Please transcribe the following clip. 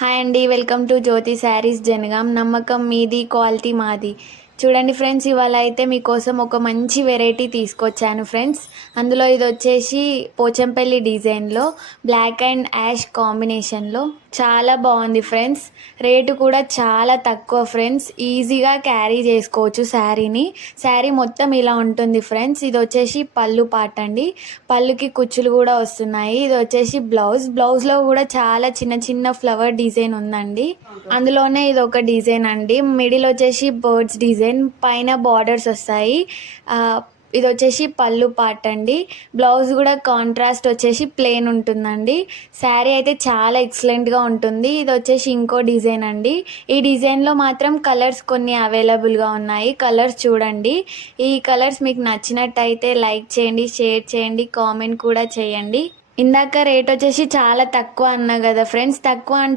Hi అండి, welcome to జ్యోతి శారీస్ జనగాం. నమ్మకం మీది, క్వాలిటీ మాది. చూడండి ఫ్రెండ్స్, ఇవాళ అయితే మీకోసం ఒక మంచి వెరైటీ తీసుకొచ్చాను ఫ్రెండ్స్. అందులో ఇది వచ్చేసి పోచంపల్లి డిజైన్లో బ్లాక్ అండ్ యాష్ కాంబినేషన్లో చాలా బాగుంది ఫ్రెండ్స్. రేటు కూడా చాలా తక్కువ ఫ్రెండ్స్. ఈజీగా క్యారీ చేసుకోవచ్చు శారీని. శారీ మొత్తం ఇలా ఉంటుంది ఫ్రెండ్స్. ఇది వచ్చేసి పళ్ళు పాట అండి. పళ్ళుకి కుచ్చులు కూడా వస్తున్నాయి. ఇది వచ్చేసి బ్లౌజ్లో కూడా చాలా చిన్న చిన్న ఫ్లవర్ డిజైన్ ఉందండి. అందులోనే ఇది ఒక డిజైన్ అండి. మిడిల్ వచ్చేసి బర్డ్స్ డిజైన్, పైన బార్డర్స్ వస్తాయి. ఇది వచ్చేసి పళ్ళు పార్ట్ అండి. బ్లౌజ్ కూడా కాంట్రాస్ట్ వచ్చేసి ప్లెయిన్ ఉంటుందండి. శారీ అయితే చాలా ఎక్సలెంట్గా ఉంటుంది. ఇది వచ్చేసి ఇంకో డిజైన్ అండి. ఈ డిజైన్లో మాత్రం కలర్స్ కొన్ని అవైలబుల్గా ఉన్నాయి. కలర్స్ చూడండి. ఈ కలర్స్ మీకు నచ్చినట్టయితే లైక్ చేయండి, షేర్ చేయండి, కామెంట్ కూడా చేయండి. ఇందాక రేట్ వచ్చేసి చాలా తక్కువ అన్నా కదా ఫ్రెండ్స్. తక్కువ అంటే